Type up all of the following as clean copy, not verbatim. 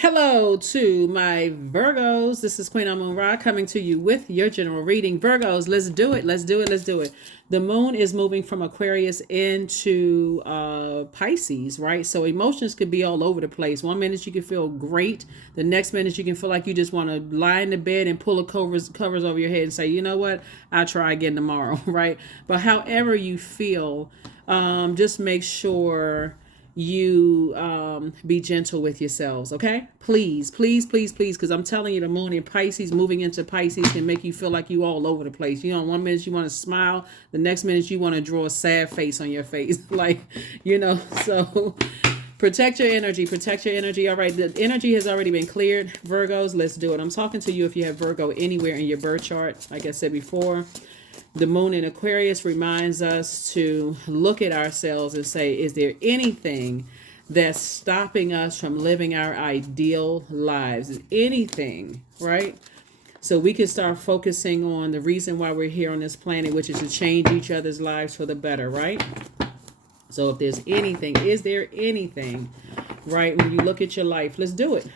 Hello to my Virgos. This is Queen Amun Ra coming to you with your general reading. Virgos, let's do it. Let's do it. Let's do it. The moon is moving from Aquarius into Pisces, right? So emotions could be all over the place. One minute you can feel great. The next minute you can feel like you just want to lie in the bed and pull the covers over your head and say, you know what? I'll try again tomorrow, right? But however you feel, just make sure you be gentle with yourselves, okay? Please, please, please, please, because I'm telling you, the moon in Pisces, moving into Pisces, can make you feel like you all over the place. You know, one minute you want to smile, the next minute you want to draw a sad face on your face. Like, so protect your energy, protect your energy. All right, the energy has already been cleared. Virgos, let's do it. I'm talking to you if you have Virgo anywhere in your birth chart. Like I said before, the moon in Aquarius reminds us to look at ourselves and say, is there anything that's stopping us from living our ideal lives? Is anything, right? So we can start focusing on the reason why we're here on this planet, which is to change each other's lives for the better, right? So if there's anything, is there anything, right? When you look at your life, let's do it.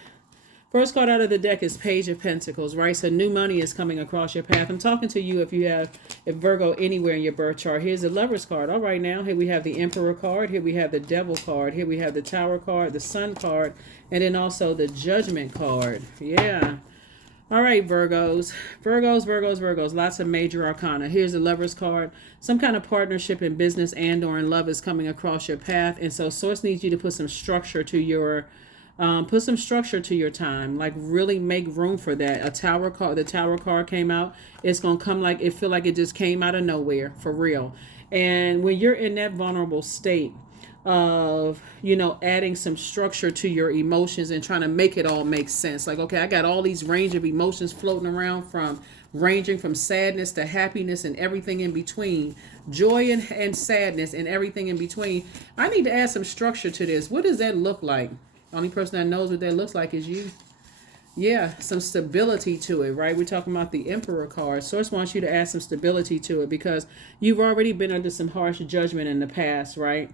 First card out of the deck is Page of Pentacles, right? So new money is coming across your path. I'm talking to you if Virgo anywhere in your birth chart. Here's the Lover's card. All right, now here we have the Emperor card. Here we have the Devil card. Here we have the Tower card, the Sun card, and then also the Judgment card. Yeah. All right, Virgos. Virgos. Lots of major arcana. Here's the Lover's card. Some kind of partnership in business and or in love is coming across your path. And so Source needs you to put some structure to your time, like really make room for that. The Tower card came out. It's gonna come like it feel like it just came out of nowhere, for real. And when you're in that vulnerable state of adding some structure to your emotions and trying to make it all make sense, like, okay, I got all these range of emotions floating around, from ranging from sadness to happiness and everything in between, joy and sadness and everything in between. I need to add some structure to this. What does that look like? Only person that knows what that looks like is you. Yeah, some stability to it, right? We're talking about the Emperor card. Source wants you to add some stability to it because you've already been under some harsh judgment in the past, right?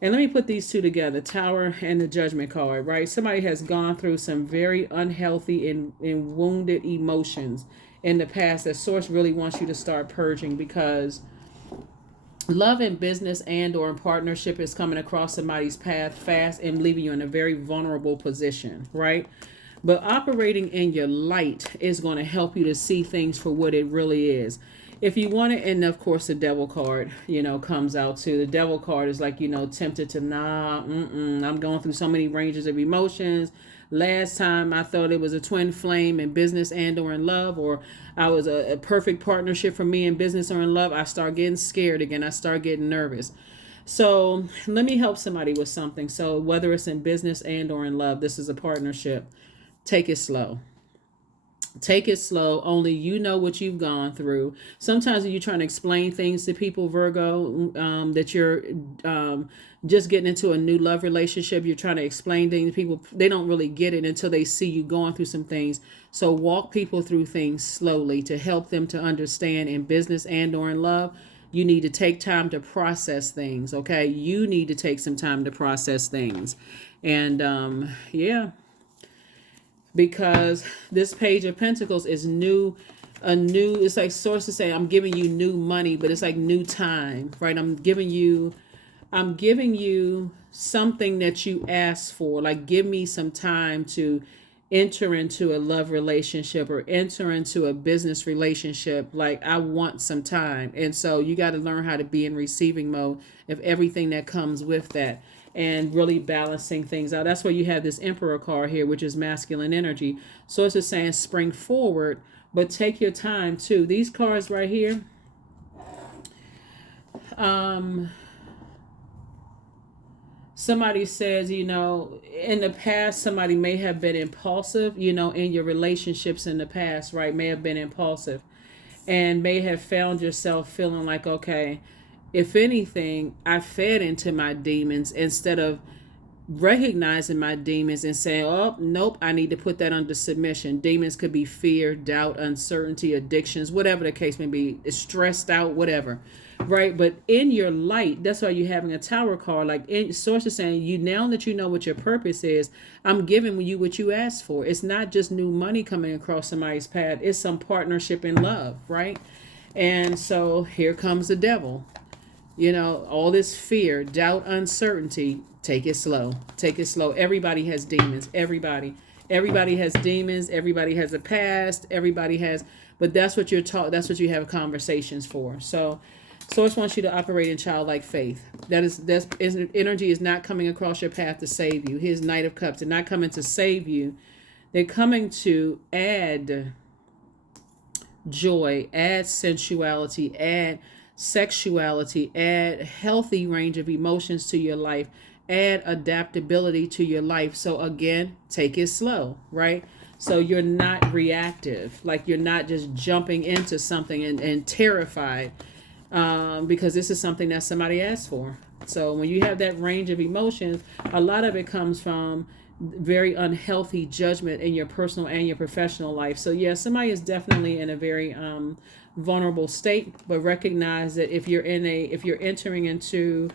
And let me put these two together, Tower and the Judgment card, right? Somebody has gone through some very unhealthy and wounded emotions in the past that Source really wants you to start purging, because love in business and or in partnership is coming across somebody's path fast and leaving you in a very vulnerable position, right? But operating in your light is going to help you to see things for what it really is. If you want it, and of course the Devil card, comes out too. The Devil card is like, tempted to, I'm going through so many ranges of emotions. Last time I thought it was a twin flame in business and or in love, or I was a perfect partnership for me in business or in love. I start getting scared again. I start getting nervous. So let me help somebody with something. So whether it's in business and or in love, this is a partnership. Take it slow. Take it slow. Only you know what you've gone through. Sometimes when you're trying to explain things to people, Virgo, that you're just getting into a new love relationship, you're trying to explain things to people, they don't really get it until they see you going through some things. So walk people through things slowly to help them to understand. In business and or in love, you need to take time to process things, okay? You need to take some time to process things. And yeah, because this Page of Pentacles is it's like sources say, I'm giving you new money, but it's like new time, right? I'm giving you something that you asked for. Like, give me some time to enter into a love relationship or enter into a business relationship. Like, I want some time. And so you got to learn how to be in receiving mode of everything that comes with that, and really balancing things out. That's why you have this Emperor card here, which is masculine energy. So it's just saying spring forward, but take your time too. These cards right here, somebody says, in the past, somebody may have been impulsive, in your relationships in the past, right? May have been impulsive and may have found yourself feeling like, okay, if anything, I fed into my demons instead of recognizing my demons and saying, oh, nope, I need to put that under submission. Demons could be fear, doubt, uncertainty, addictions, whatever the case may be, stressed out, whatever. Right. But in your light, that's why you're having a tower card. Like source is saying, you now that you know what your purpose is, I'm giving you what you asked for. It's not just new money coming across somebody's path. It's some partnership in love. Right. And so here comes the devil. All this fear, doubt, uncertainty. Take it slow. Take it slow. Everybody has demons. Everybody has demons. Everybody has a past. Everybody has, but that's what you're taught. That's what you have conversations for. So Source wants you to operate in childlike faith. That's energy is not coming across your path to save you. His Knight of Cups, they're not coming to save you. They're coming to add joy, add sensuality, add sexuality, add healthy range of emotions to your life, add adaptability to your life. So again, take it slow, right? So you're not reactive, like you're not just jumping into something and terrified, because this is something that somebody asked for. So when you have that range of emotions, a lot of it comes from very unhealthy judgment in your personal and your professional life. So yeah, somebody is definitely in a very vulnerable state, but recognize that if you are entering into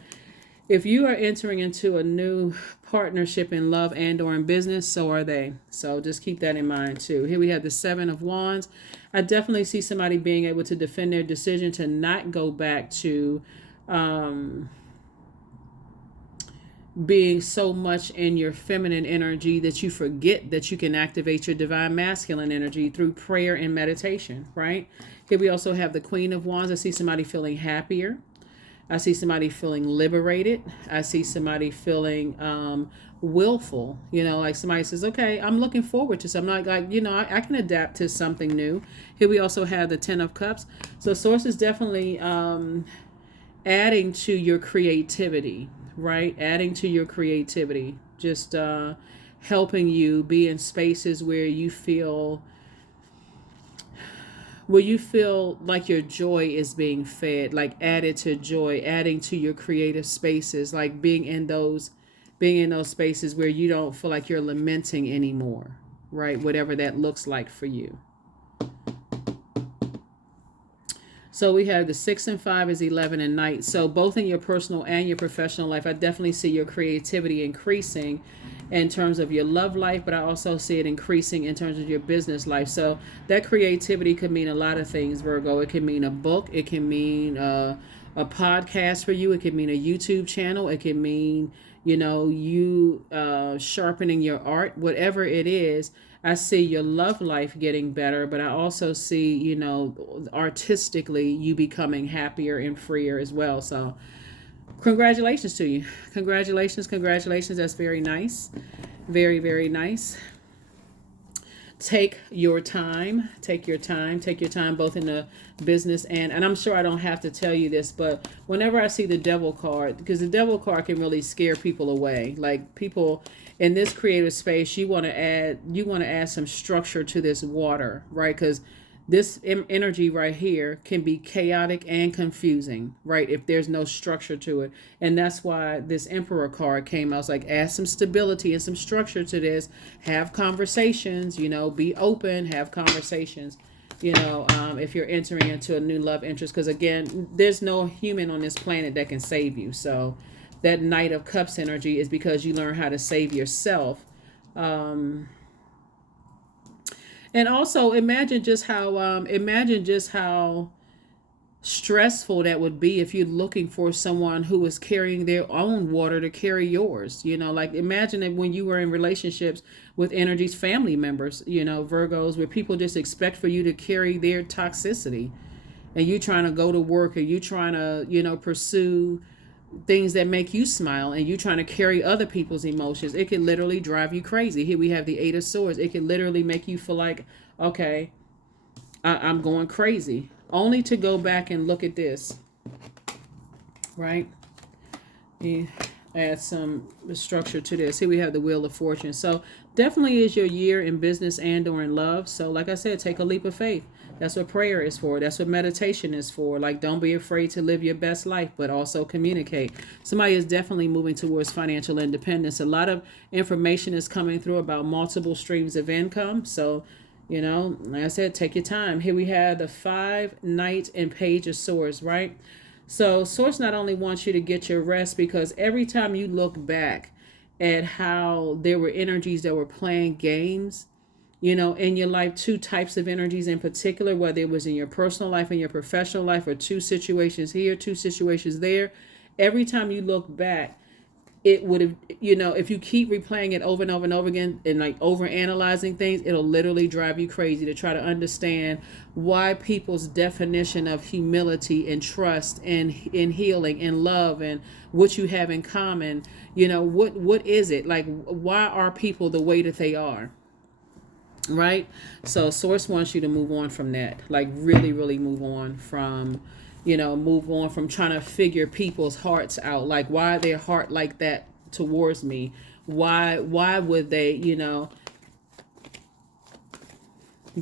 a new partnership in love and or in business, so are they. So just keep that in mind too. Here we have the Seven of Wands. I definitely see somebody being able to defend their decision to not go back to being so much in your feminine energy that you forget that you can activate your divine masculine energy through prayer and meditation, right? Here we also have the Queen of Wands. I see somebody feeling happier. I see somebody feeling liberated. I see somebody feeling willful. Like somebody says, okay, I'm looking forward to something. I can adapt to something new. Here we also have the Ten of Cups. So Source is definitely adding to your creativity, right? Adding to your creativity. Just helping you be in spaces where you feel like your joy is being fed, like added to joy, adding to your creative spaces, like being in those spaces where you don't feel like you're lamenting anymore, right? Whatever that looks like for you. So we have the 6 and 5 is 11 and Knight. So both in your personal and your professional life, I definitely see your creativity increasing in terms of your love life, but I also see it increasing in terms of your business life. So that creativity could mean a lot of things, Virgo. It can mean a book. It can mean a podcast for you. It can mean a YouTube channel. It can mean, you sharpening your art, whatever it is. I see your love life getting better, but I also see, artistically you becoming happier and freer as well. So congratulations to you. Congratulations. That's very nice. Very, very nice. Take your time both in the business and I'm sure I don't have to tell you this, but whenever I see the devil card, because the devil card can really scare people away, like people in this creative space, you want to add some structure to this water, right? Because this energy right here can be chaotic and confusing, right? If there's no structure to it. And that's why this Emperor card came. I was like, add some stability and some structure to this. Have conversations, be open, have conversations, if you're entering into a new love interest. Because again, there's no human on this planet that can save you. So that Knight of Cups energy is because you learn how to save yourself. And also imagine just how stressful that would be if you're looking for someone who is carrying their own water to carry yours. Like imagine that when you were in relationships with energies, family members, Virgos, where people just expect for you to carry their toxicity, and you trying to go to work, or you trying to, pursue things that make you smile, and you trying to carry other people's emotions. It can literally drive you crazy. Here we have the Eight of Swords. It can literally make you feel like, okay, I'm going crazy, only to go back and look at this, right? Yeah. add some structure to this. Here we have the Wheel of Fortune. So definitely is your year in business and or in love. So like I said, take a leap of faith. That's what prayer is for. That's what meditation is for. Like, don't be afraid to live your best life, but also communicate. Somebody is definitely moving towards financial independence. A lot of information is coming through about multiple streams of income. So, like I said, take your time. Here we have the 5 Knight and Page of Swords, right? So Source not only wants you to get your rest, because every time you look back at how there were energies that were playing games, in your life, two types of energies in particular, whether it was in your personal life and your professional life, or two situations here, two situations there. Every time you look back, it would have, if you keep replaying it over and over and over again and like over analyzing things, it'll literally drive you crazy to try to understand why people's definition of humility and trust and in healing and love and what you have in common, what is it like? Why are people the way that they are? Right? So Source wants you to move on from that, like really, really move on from trying to figure people's hearts out. Like, why their heart like that towards me? Why would they,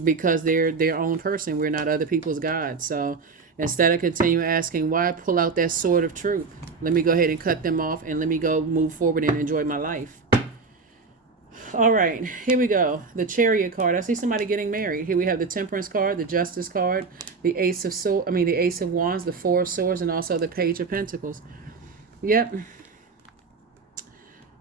because they're their own person. We're not other people's God. So instead of continue asking why, pull out that sword of truth. Let me go ahead and cut them off, and let me go move forward and enjoy my life. All right, here we go. The Chariot card. I see somebody getting married. Here we have the Temperance card, the Justice card, the Ace of Wands, the Four of Swords, and also the Page of Pentacles. Yep.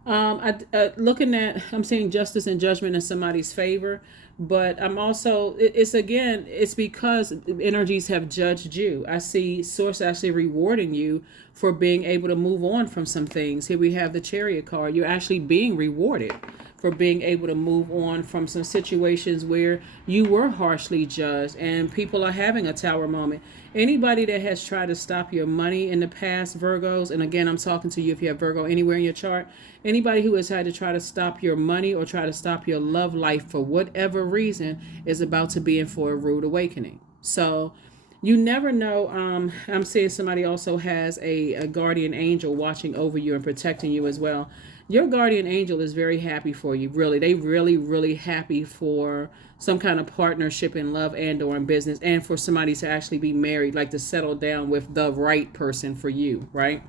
I'm seeing justice and judgment in somebody's favor, but I'm also, it's because energies have judged you. I see Source actually rewarding you for being able to move on from some things. Here we have the Chariot card. You're actually being rewarded for being able to move on from some situations where you were harshly judged, and people are having a tower moment. Anybody that has tried to stop your money in the past, Virgos, and again, I'm talking to you if you have Virgo anywhere in your chart, anybody who has had to try to stop your money or try to stop your love life for whatever reason is about to be in for a rude awakening. So you never know. I'm seeing somebody also has a guardian angel watching over you and protecting you as well. Your guardian angel is very happy for you. Really, they really happy for some kind of partnership in love and or in business, and for somebody to actually be married, like to settle down with the right person for you, right?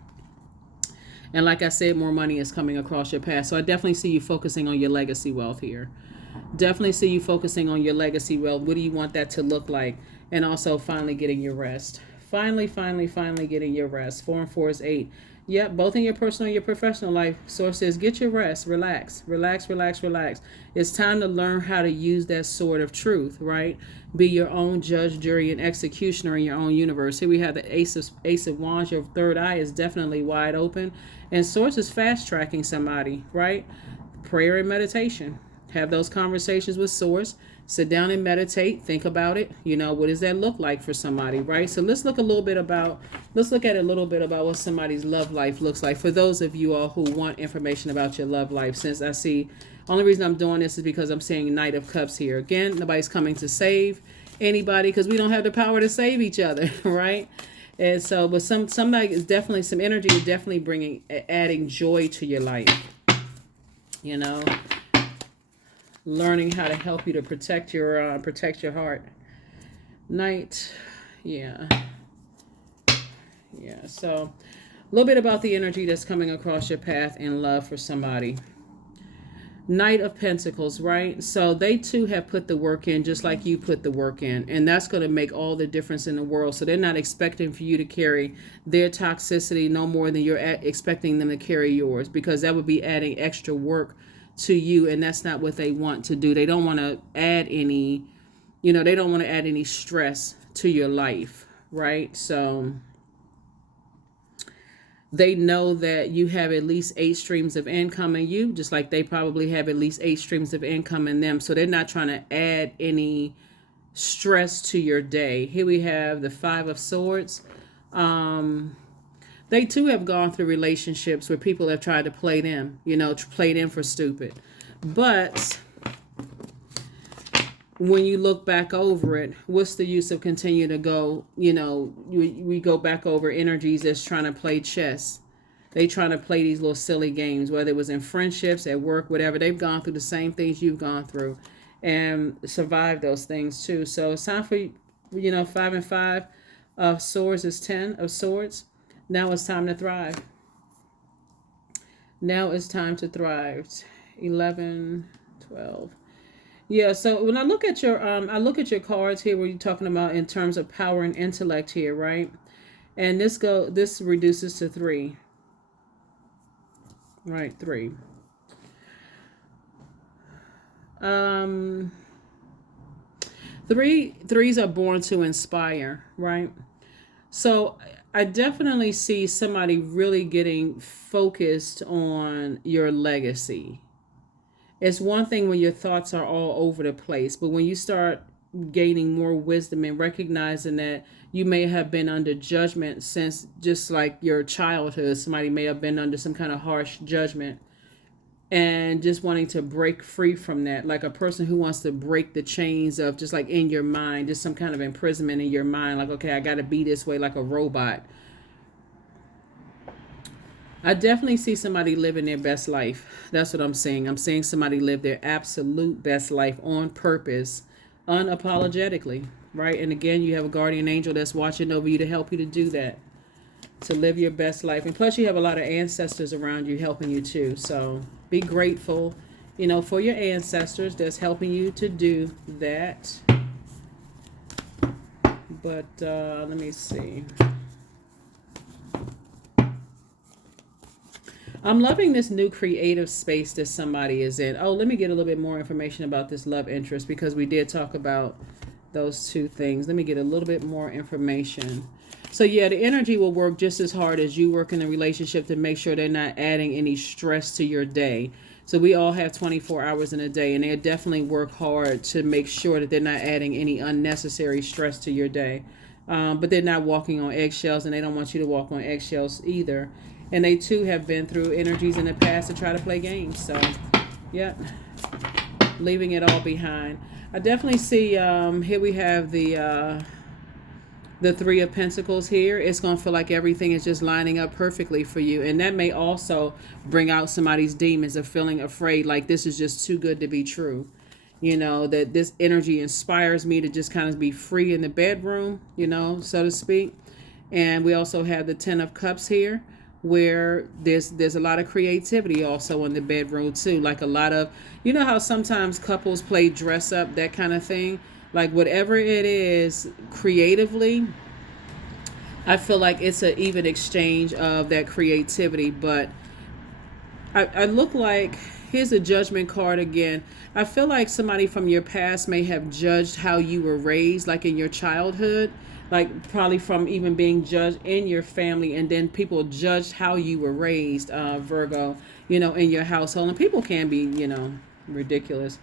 And like I said, more money is coming across your path. So I definitely see you focusing on your legacy wealth here. Definitely see you focusing on your legacy wealth. What do you want that to look like? And also finally getting your rest. Finally getting your rest. 4 and 4 is 8. Yep, both in your personal and your professional life. Source says, get your rest, relax. It's time to learn how to use that sword of truth, right? Be your own judge, jury, and executioner in your own universe. Here we have the Ace of Wands. Your third eye is definitely wide open. And Source is fast tracking somebody, right? Prayer and meditation. Have those conversations with Source. Sit down and meditate. Think about it. What does that look like for somebody, right? So let's look at a little bit about what somebody's love life looks like for those of you all who want information about your love life. Since I see, only reason I'm doing this is because I'm seeing Knight of Cups here. Again, nobody's coming to save anybody because we don't have the power to save each other, right? And so, but somebody is definitely, some energy is definitely adding joy to your life. Learning how to help you to protect your heart. Knight, yeah. So a little bit about the energy that's coming across your path in love for somebody. Knight of Pentacles, right? So they too have put the work in, just like you put the work in, and that's going to make all the difference in the world. So they're not expecting for you to carry their toxicity no more than you're expecting them to carry yours, because that would be adding extra work to you, and that's not what they want to do. They don't want to add any, they don't want to add any stress to your life, right? So they know that you have at least 8 streams of income in you, just like they probably have at least 8 streams of income in them. So they're not trying to add any stress to your day. Here we have the 5 of Swords. They too have gone through relationships where people have tried to play them, play them for stupid. But when you look back over it, what's the use of continue to go, we go back over energies that's trying to play chess. They trying to play these little silly games, whether it was in friendships, at work, whatever. They've gone through the same things you've gone through and survived those things too. So it's time for, 5 and 5 of swords is 10 of swords. Now it's time to thrive. Now it's time to thrive. 11, 12. Yeah, so when I look at your cards here where you're talking about in terms of power and intellect here, right? And this reduces to 3. Right, 3. Um threes are born to inspire, right? So I definitely see somebody really getting focused on your legacy. It's one thing when your thoughts are all over the place, but when you start gaining more wisdom and recognizing that you may have been under judgment since just like your childhood, somebody may have been under some kind of harsh judgment, and just wanting to break free from that, like a person who wants to break the chains of just like in your mind, just some kind of imprisonment in your mind, like, okay, I got to be this way like a robot. I definitely see somebody living their best life. That's what I'm saying. I'm seeing somebody live their absolute best life on purpose, unapologetically, right? And again, you have a guardian angel that's watching over you to help you to do that, to live your best life. And plus, you have a lot of ancestors around you helping you too. So be grateful, for your ancestors that's helping you to do that. But let me see. I'm loving this new creative space that somebody is in. Oh, let me get a little bit more information about this love interest because we did talk about those two things. Let me get a little bit more information. So yeah, the energy will work just as hard as you work in the relationship to make sure they're not adding any stress to your day. So we all have 24 hours in a day, and they definitely work hard to make sure that they're not adding any unnecessary stress to your day. But they're not walking on eggshells, and they don't want you to walk on eggshells either. And they too have been through energies in the past to try to play games. So, yeah, leaving it all behind. I definitely see here we have the 3 of Pentacles here. It's going to feel like everything is just lining up perfectly for you. And that may also bring out somebody's demons of feeling afraid, like this is just too good to be true. That this energy inspires me to just kind of be free in the bedroom, so to speak. And we also have the 10 of Cups here, where there's a lot of creativity also in the bedroom too. Like a lot of, how sometimes couples play dress up, that kind of thing. Like whatever it is creatively, I feel like it's an even exchange of that creativity. But I look like, here's a judgment card again. I feel like somebody from your past may have judged how you were raised, like in your childhood, like probably from even being judged in your family, and then people judged how you were raised, Virgo, in your household. And people can be, ridiculous.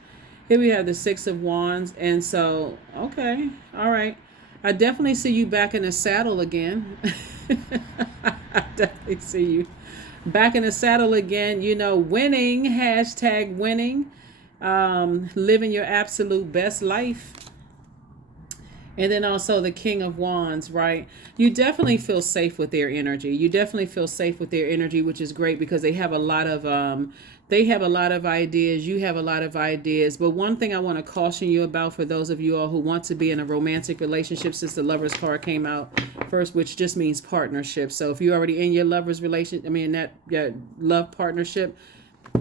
Here we have the 6 of Wands. And so, okay, all right. I definitely see you back in the saddle again. I definitely see you back in the saddle again, winning, hashtag winning, living your absolute best life. And then also the King of Wands, right? You definitely feel safe with their energy. You definitely feel safe with their energy, which is great because they have a lot of ideas. You have a lot of ideas. But one thing I want to caution you about for those of you all who want to be in a romantic relationship, since the Lover's card came out first, which just means partnership. So if you're already in your lover's relationship, that love partnership,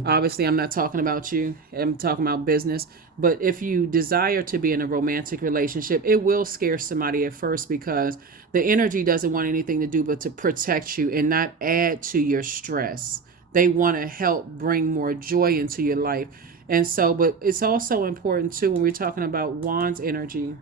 obviously I'm not talking about you. I'm talking about business. But if you desire to be in a romantic relationship, it will scare somebody at first because the energy doesn't want anything to do but to protect you and not add to your stress. They want to help bring more joy into your life. And so, but it's also important too when we're talking about Wands energy.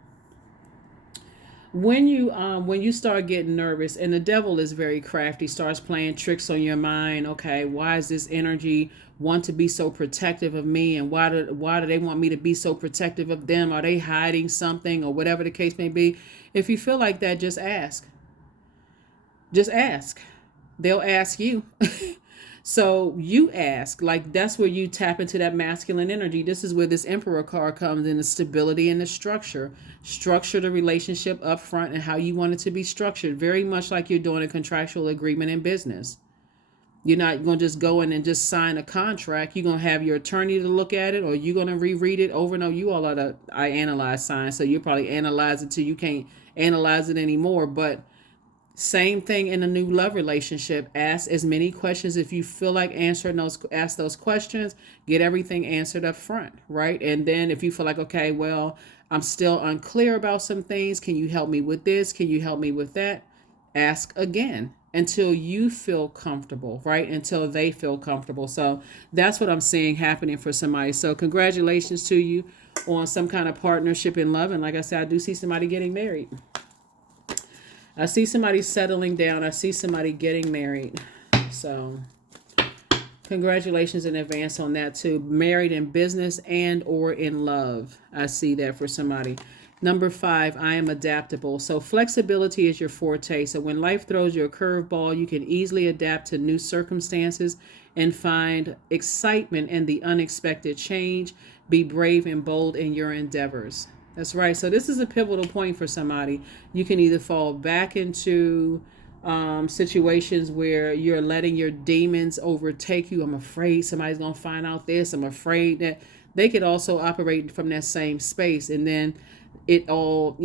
When you start getting nervous, and the devil is very crafty, starts playing tricks on your mind. Okay, why is this energy want to be so protective of me, and why do they want me to be so protective of them? Are they hiding something, or whatever the case may be? If you feel like that, just ask. Just ask. They'll ask you. So you ask, like that's where you tap into that masculine energy. This is where this Emperor card comes in, the stability and the structure. Structure the relationship up front and how you want it to be structured. Very much like you're doing a contractual agreement in business. You're not going to just go in and just sign a contract. You're going to have your attorney to look at it, or you're going to reread it over and over. You all are the I analyze sign, so you probably analyze it till you can't analyze it anymore. But same thing in a new love relationship. Ask as many questions if you feel like answering those. Ask those questions. Get everything answered up front, right? And then if you feel like, okay, well, I'm still unclear about some things. Can you help me with this? Can you help me with that? Ask again until you feel comfortable, right? Until they feel comfortable. So that's what I'm seeing happening for somebody. So congratulations to you on some kind of partnership in love. And like I said, I do see somebody getting married. I see somebody settling down. I see somebody getting married. So congratulations in advance on that too. Married in business and or in love. I see that for somebody. Number 5, I am adaptable. So flexibility is your forte. So when life throws you a curveball, you can easily adapt to new circumstances and find excitement in the unexpected change. Be brave and bold in your endeavors. That's right. So this is a pivotal point for somebody. You can either fall back into situations where you're letting your demons overtake you. I'm afraid somebody's going to find out this. I'm afraid that they could also operate from that same space. And then it all,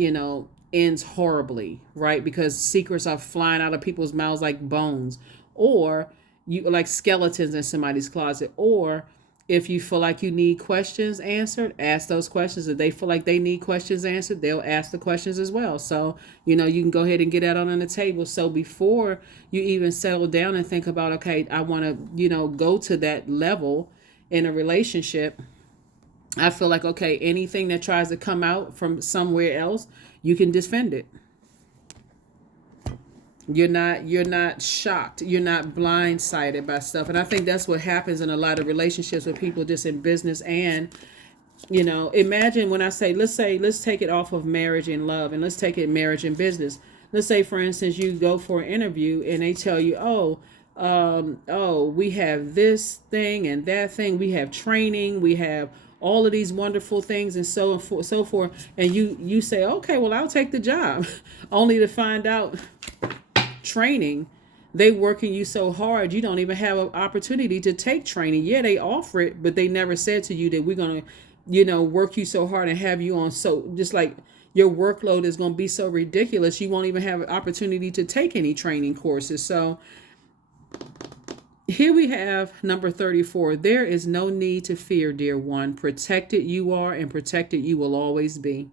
ends horribly, right? Because secrets are flying out of people's mouths like bones, or you like skeletons in somebody's closet. Or if you feel like you need questions answered, ask those questions. If they feel like they need questions answered, they'll ask the questions as well. So, you can go ahead and get that on the table. So before you even settle down and think about, okay, I want to, go to that level in a relationship, I feel like, okay, anything that tries to come out from somewhere else, you can defend it. You're not shocked. You're not blindsided by stuff. And I think that's what happens in a lot of relationships with people just in business. And, imagine when I let's take it off of marriage and love, and let's take it marriage and business. Let's say, for instance, you go for an interview and they tell you, we have this thing and that thing. We have training. We have all of these wonderful things and so forth. And you say, okay, well, I'll take the job, only to find out training, they working you so hard you don't even have an opportunity to take training. Yeah, they offer it, but they never said to you that we're gonna work you so hard and have you on, so just like your workload is going to be so ridiculous you won't even have an opportunity to take any training courses. So here we have number 34. There is no need to fear, dear one. Protected you are, and protected you will always be.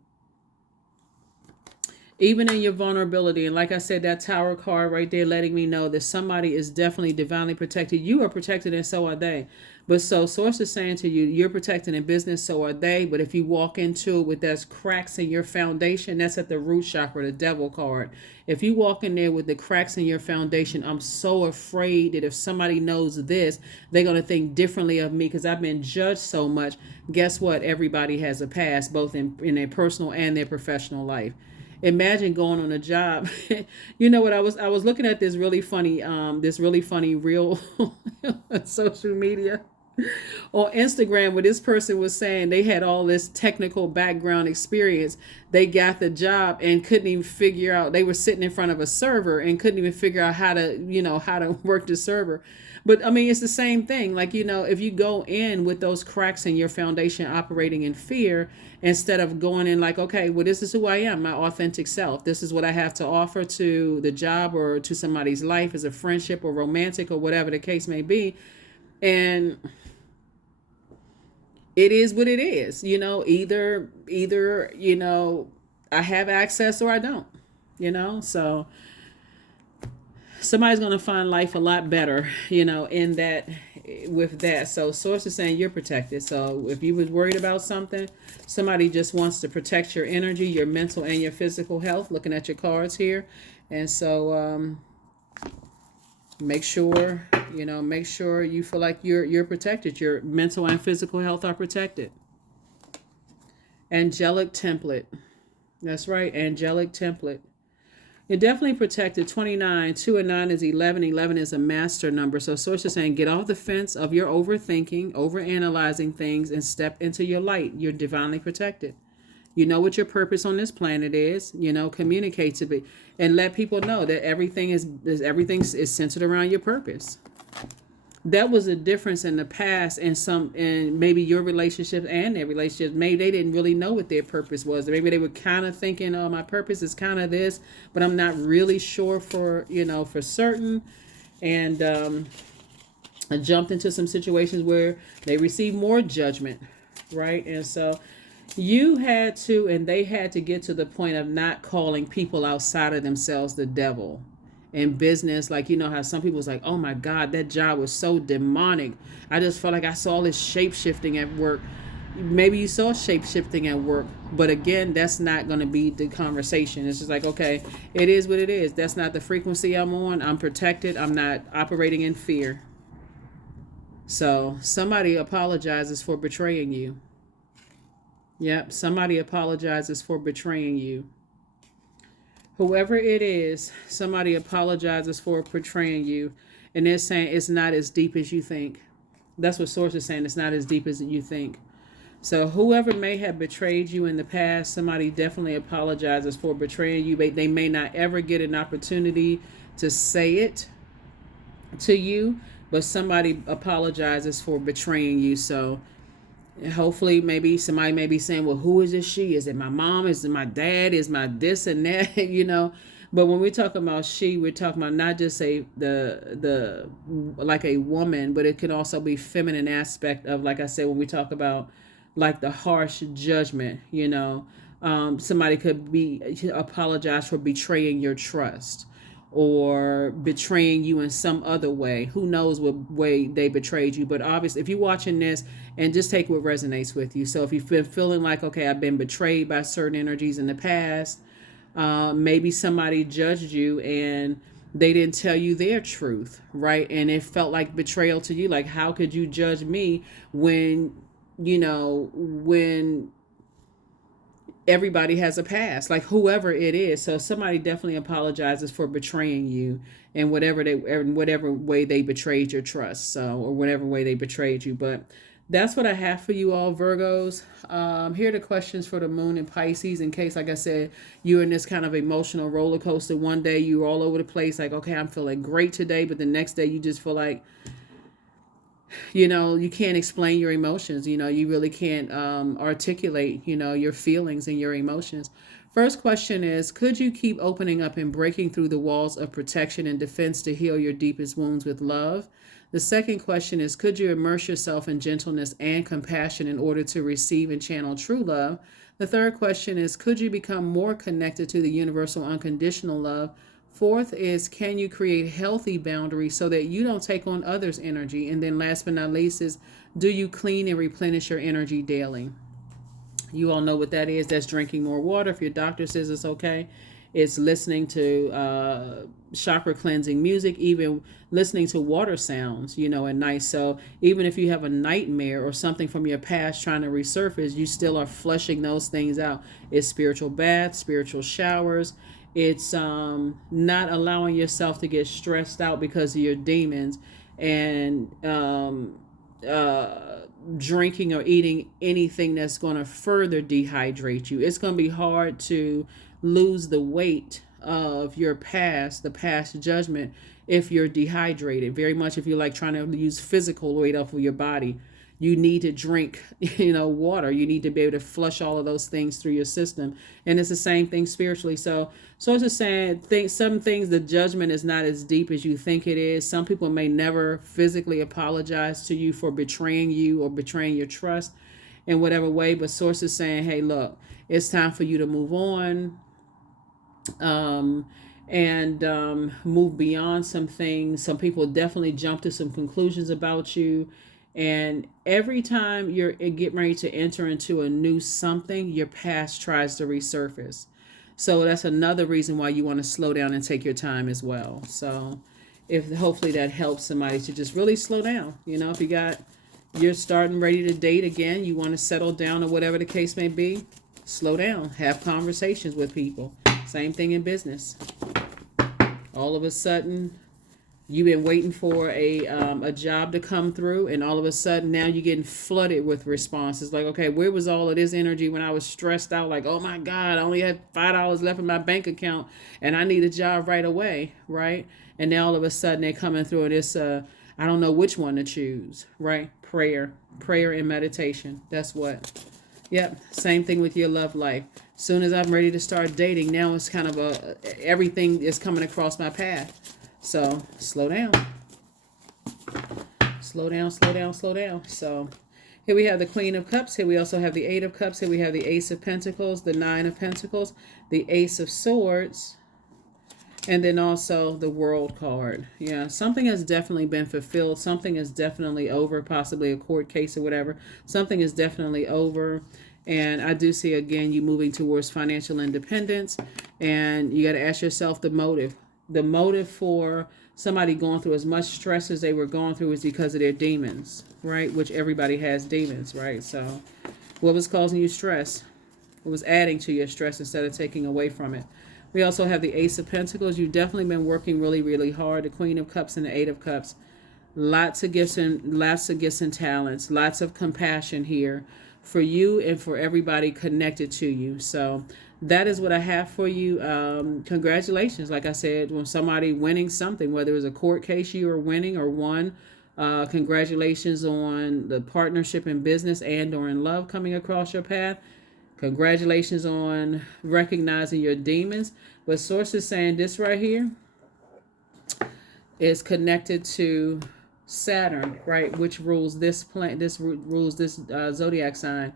Even in your vulnerability. And like I said, that tower card right there letting me know that somebody is definitely divinely protected. You are protected, and so are they. But so source is saying to you, you're protected in business, so are they. But if you walk into it with those cracks in your foundation, that's at the root chakra, the devil card. If you walk in there with the cracks in your foundation, I'm so afraid that if somebody knows this, they're going to think differently of me because I've been judged so much. Guess what? Everybody has a past, both in their personal and their professional life. Imagine going on a job. You know what? I was looking at this really funny reel on social media on Instagram where this person was saying they had all this technical background experience. They got the job and couldn't even figure out, they were sitting in front of a server and couldn't even figure out how to work the server. But I mean, it's the same thing. Like, if you go in with those cracks in your foundation operating in fear, instead of going in like, okay, well, this is who I am, my authentic self. This is what I have to offer to the job or to somebody's life as a friendship or romantic or whatever the case may be. And it is what it is, either, I have access or I don't, so somebody's going to find life a lot better, in that, with that. So source is saying you're protected. So if you was worried about something, somebody just wants to protect your energy, your mental and your physical health, looking at your cards here. And so, make sure you feel like you're protected. Your mental and physical health are protected. Angelic template. That's right. Angelic template. You're definitely protected. 29, 2 and 9 is 11. 11 is a master number. So source is saying get off the fence of your overthinking, overanalyzing things, and step into your light. You're divinely protected. You know what your purpose on this planet is. Communicate to be and let people know that everything is centered around your purpose. that was a difference in the past, and some, and maybe your relationships and their relationships, maybe they didn't really know what their purpose was. Maybe they were kind of thinking, oh, my purpose is kind of this, but I'm not really sure for, for certain. And I jumped into some situations where they received more judgment, right? And so you had to, and they had to get to the point of not calling people outside of themselves the devil in business. Like, how some people was like, oh my God, that job was so demonic. I just felt like I saw this shape shifting at work. Maybe you saw shape shifting at work, but again, that's not going to be the conversation. It's just like, okay, it is what it is. That's not the frequency I'm on. I'm protected. I'm not operating in fear. So somebody apologizes for betraying you. Yep, somebody apologizes for betraying you. Whoever it is, somebody apologizes for betraying you. And they're saying it's not as deep as you think. That's what Source is saying. It's not as deep as you think. So whoever may have betrayed you in the past, somebody definitely apologizes for betraying you. They may not ever get an opportunity to say it to you, but somebody apologizes for betraying you. So hopefully maybe somebody may be saying, well, who is this she? Is it my mom? Is it my dad? Is my this and that? But when we're talking about she, we're talking about not just the like a woman, but it can also be feminine aspect of, like I said, when we talk about like the harsh judgment. Somebody could be apologize for betraying your trust or betraying you in some other way. Who knows what way they betrayed you? But obviously, if you're watching this, and just take what resonates with you. So if you've been feeling like, okay, I've been betrayed by certain energies in the past, maybe somebody judged you and they didn't tell you their truth, right? And it felt like betrayal to you. Like, how could you judge me when everybody has a past, like whoever it is. So somebody definitely apologizes for betraying you in whatever way they betrayed your trust, or whatever way they betrayed you. But that's what I have for you all, Virgos. Here are the questions for the moon and Pisces, in case, like I said, you're in this kind of emotional roller coaster. One day you're all over the place, like, okay, I'm feeling great today, but the next day you just feel like, you can't explain your emotions. You really can't articulate, your feelings and your emotions. First question is, could you keep opening up and breaking through the walls of protection and defense to heal your deepest wounds with love? The second question is, could you immerse yourself in gentleness and compassion in order to receive and channel true love? The third question is, could you become more connected to the universal unconditional love? Fourth is, can you create healthy boundaries so that you don't take on others' energy? And then last but not least is, do you clean and replenish your energy daily? You all know what that is. That's drinking more water. If your doctor says it's okay, it's listening to chakra cleansing music, even listening to water sounds, at night. So even if you have a nightmare or something from your past trying to resurface, you still are flushing those things out. It's spiritual baths, spiritual showers. It's not allowing yourself to get stressed out because of your demons, and drinking or eating anything that's going to further dehydrate you. It's going to be hard to lose the weight of your past, the past judgment, if you're dehydrated. Very much if you're like trying to use physical weight off of your body. You need to drink, water. You need to be able to flush all of those things through your system. And it's the same thing spiritually. So it's just saying, some things, the judgment is not as deep as you think it is. Some people may never physically apologize to you for betraying you or betraying your trust in whatever way. But Source is saying, hey, look, it's time for you to move on. And move beyond some things. Some people definitely jump to some conclusions about you. And every time you're getting ready to enter into a new something, your past tries to resurface. So that's another reason why you want to slow down and take your time as well. So if hopefully that helps somebody to just really slow down. If you're starting ready to date again, you want to settle down or whatever the case may be, slow down, have conversations with people. Same thing in business. All of a sudden, you've been waiting for a job to come through, and all of a sudden now you're getting flooded with responses. Like, okay, where was all of this energy when I was stressed out? Like, oh my God, I only had $5 left in my bank account, and I need a job right away, right? And now all of a sudden they're coming through, and it's I I don't know which one to choose, right? Prayer and meditation. That's what. Yep. Same thing with your love life. Soon as I'm ready to start dating, now it's kind of everything is coming across my path. So slow down, slow down, slow down, slow down. So here we have the Queen of Cups. Here we also have the Eight of Cups. Here we have the Ace of Pentacles, the Nine of Pentacles, the Ace of Swords, and then also the World card. Yeah, something has definitely been fulfilled. Something is definitely over, possibly a court case or whatever. Something is definitely over. And I do see, again, you moving towards financial independence. And you got to ask yourself the motive. The motive for somebody going through as much stress as they were going through is because of their demons, right? Which everybody has demons, right? So what was causing you stress? What was adding to your stress instead of taking away from it? We also have the Ace of Pentacles. You've definitely been working really, really hard. The Queen of Cups and the Eight of Cups. Lots of gifts and talents. Lots of compassion here for you and for everybody connected to you. So that is what I have for you. Congratulations. Like I said, when somebody winning something, whether it was a court case you are winning or won, congratulations on the partnership in business and or in love coming across your path. Congratulations on recognizing your demons. But source is saying this right here is connected to Saturn, right? Which rules this planet, this rules this zodiac sign.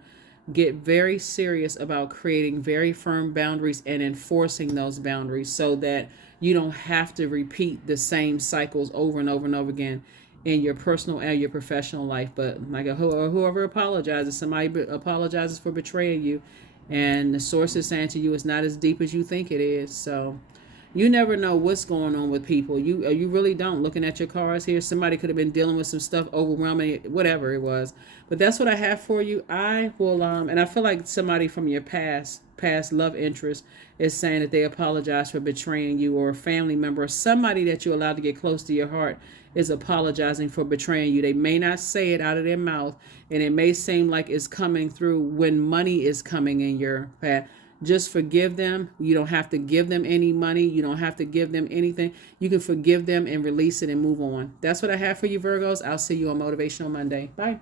Get very serious about creating very firm boundaries and enforcing those boundaries so that you don't have to repeat the same cycles over and over and over again in your personal and your professional life. But like whoever apologizes, somebody apologizes for betraying you, and the source is saying to you it's not as deep as you think it is. So you never know what's going on with people. You really don't. Looking at your cards here, somebody could have been dealing with some stuff, overwhelming, whatever it was. But that's what I have for you. I will and I feel like somebody from your past love interest is saying that they apologize for betraying you, or a family member or somebody that you allowed to get close to your heart is apologizing for betraying you. They may not say it out of their mouth, and it may seem like it's coming through when money is coming in your path. Just forgive them. You don't have to give them any money. You don't have to give them anything. You can forgive them and release it and move on. That's what I have for you, Virgos. I'll see you on Motivational Monday. Bye.